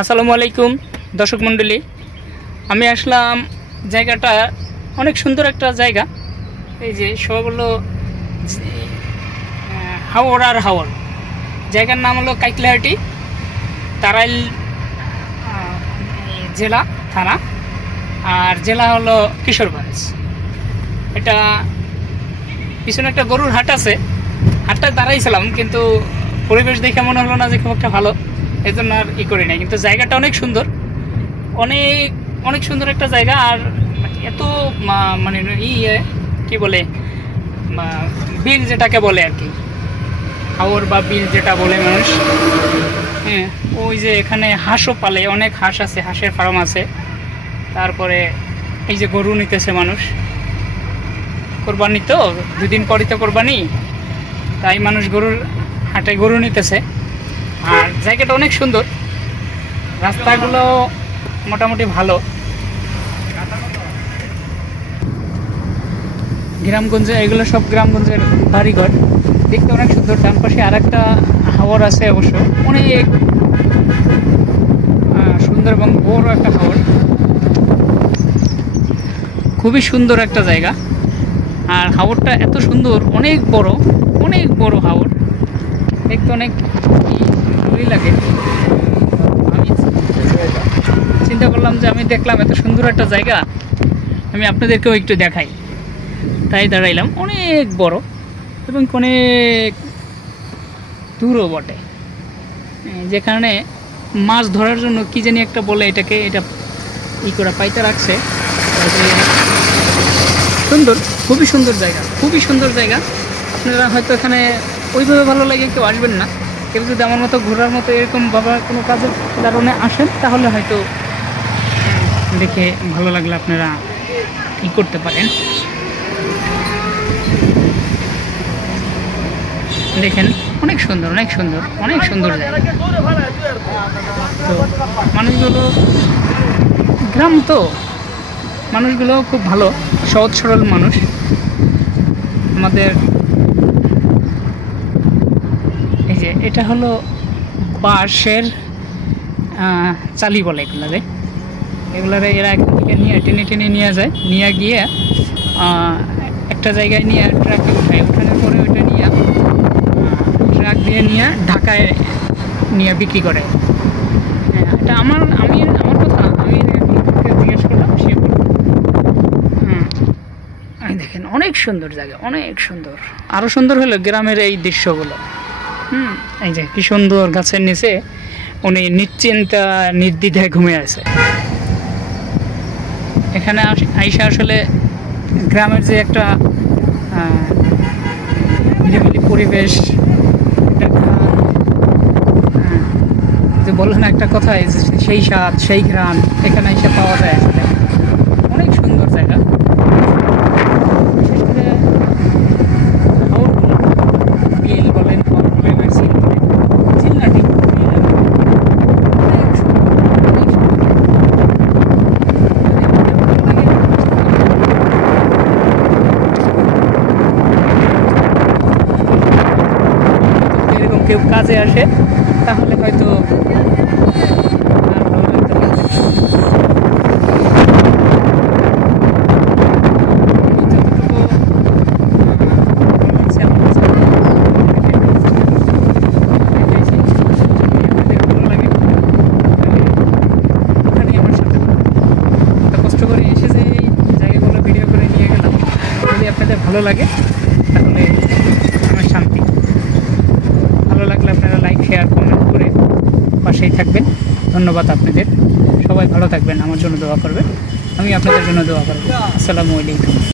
আসসালামু আলাইকুম দর্শক মণ্ডলী, আমি আসলাম জায়গাটা অনেক সুন্দর একটা জায়গা। এই যে সব হলো হাওর আর হাওর, জায়গার নাম হলো কাইকলাহাটি, তারাইল জেলা থানা, আর জেলা হলো কিশোরগঞ্জ। এটা পিছনে একটা গরুর হাট আছে, হাটটায় দাঁড়াইছিলাম কিন্তু পরিবেশ দেখে মনে হলো না যে খুব একটা ভালো, এই জন্য আর করি নাই। কিন্তু জায়গাটা অনেক সুন্দর, অনেক অনেক সুন্দর একটা জায়গা। আর এত মানে কি বলে বিল যেটাকে বলে আর কি, হাওর বা বিল যেটা বলে মানুষ। হ্যাঁ, ওই যে এখানে হাঁসও পালে, অনেক হাঁস আছে, হাঁসের ফার্ম আছে। তারপরে এই যে গরু নিতেছে মানুষ, কোরবানি তো 2 দিন পরই তো কোরবানি, তাই মানুষ গরুর হাটে গরু নিতেছে। আর জায়গাটা অনেক সুন্দর, রাস্তাগুলো মোটামুটি ভালো। গ্রামগঞ্জে এগুলো সব গ্রামগঞ্জের বাড়িঘর, দেখতে অনেক সুন্দর। ডান পাশে আর একটা হাওর আছে, অবশ্য অনেক সুন্দর এবং বড় একটা হাওর, খুবই সুন্দর একটা জায়গা। আর হাওরটা এত সুন্দর, অনেক বড় হাওর, দেখতে অনেক ভালোই লাগে। আমি চিন্তা করলাম যে আমি দেখলাম এত সুন্দর একটা জায়গা, আমি আপনাদেরকেও একটু দেখাই, তাই দাঁড়াইলাম। অনেক বড় এবং অনেক দূরও বটে, যেখানে মাছ ধরার জন্য কি জানি একটা বলে এটাকে, এটা করা পাইতে রাখছে। সুন্দর, খুবই সুন্দর জায়গা, খুবই সুন্দর জায়গা। আপনারা হয়তো এখানে ওইভাবে ভালো লাগে কেউ আসবেন না, কেউ যদি আমার মতো ঘোরার মতো এরকম বাবা কোনো কাজের কারণে আসেন, তাহলে হয়তো দেখে ভালো লাগলে আপনারা করতে পারেন। দেখেন, অনেক সুন্দর, অনেক সুন্দর, অনেক সুন্দর জায়গা। তো মানুষগুলো, গ্রাম তো, মানুষগুলো খুব ভালো, সহজ সরল মানুষ। আমাদের এই যে এটা হলো বাঁশের চালি বলে এগুলারে এরা এখান থেকে নিয়ে টেনে নিয়ে যায়, নিয়ে গিয়ে একটা জায়গায় নিয়ে ট্রাকে উঠায়, উঠানোর পরে ওইটা নিয়ে ট্রাক দিয়ে নিয়ে ঢাকায় নিয়ে বিক্রি করে। হ্যাঁ, এটা আমার কথা, আমি জিজ্ঞেস করলাম, সে বলল। আমি দেখেন, অনেক সুন্দর জায়গা, অনেক সুন্দর। আরও সুন্দর হলো গ্রামের এই দৃশ্যগুলো। এই যে কি সুন্দর, গাছের নিচে উনি নিশ্চিন্তা নির্দ্বিধায় ঘুমিয়ে আছে। এখানে আইসা আসলে গ্রামের যে একটা নিরিবিলি পরিবেশ, যে বললেন একটা কথায়, সেই স্বাদ সেই ঘ্রাণ এখানে এসে পাওয়া যায়। আসলে অনেক সুন্দর জায়গা, বিশেষ করে বিল বলেন, চিল্লাটি, এরকম কেউ কাজে আসে তাহলে হয়তো ভালো লাগে, তাহলে আমার শান্তি। ভালো লাগলে আপনারা লাইক, শেয়ার, কমেন্ট করে পাশেই থাকবেন। ধন্যবাদ আপনাদের, সবাই ভালো থাকবেন, আমার জন্য দোয়া করবেন, আমি আপনাদের জন্য দোয়া করব। আসসালামু আলাইকুম।